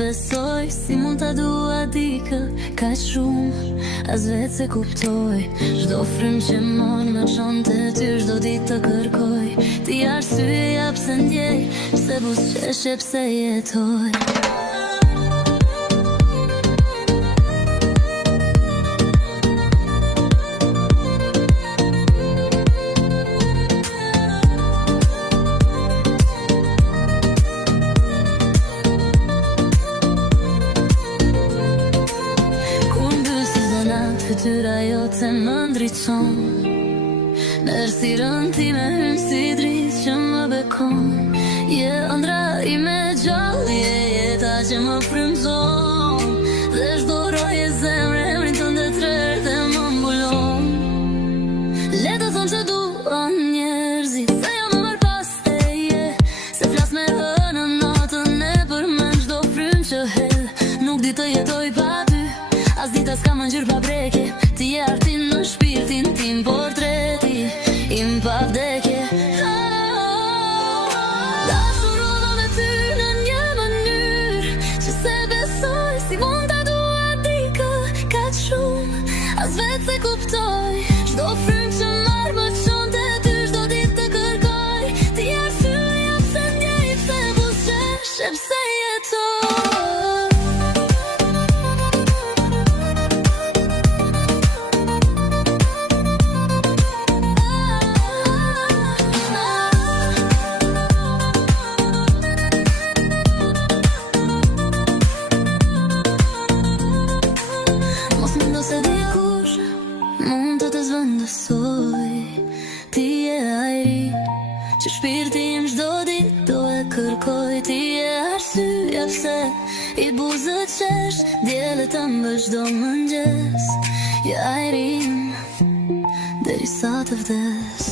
besoj, si mund ta dua dikë kaq shumë, as vetë se kuptoj. Çdo frym që mon më çon te ty, çdo ditë të kërkoj. Ti arsyeja pse ndjej, pse buzëqeshje, pse jetoj. Fytyra jote më ndriçon, në errësirën time hyn si dritë që më bekon. Je ëndra ime gjallë, je jeta që më frymëzon, dhe çdo roje zemre emrin tënde tërë më mbulon. Le të thonë që duan njerëzit se jo më marr pas teje, se flas me hënë natën e përmend çdo frym që hedh. Nuk di të jetoj pa ty, as dita s'ka më ngjyrë pa breke. Ti je artin në shpirtin tim, portreti im pa vdekje. Dashuruar me ty në një mënyrë që se besoj, si mund ta dua dikë kaq shumë, as vetë se kuptoj. Çdo frym që marr më çon te ty, çdo ditë të kërkoj. Ti arsyeja pse ndjej, pse buzëqeshje, pse jetoj. Ti je ajri që shpirti im çdo ditë do e kërkoj. Ti je arsyeja pse i buzëqesh, diellet të mbësh çdo mëngjes. Je ajri im derisa të vdes.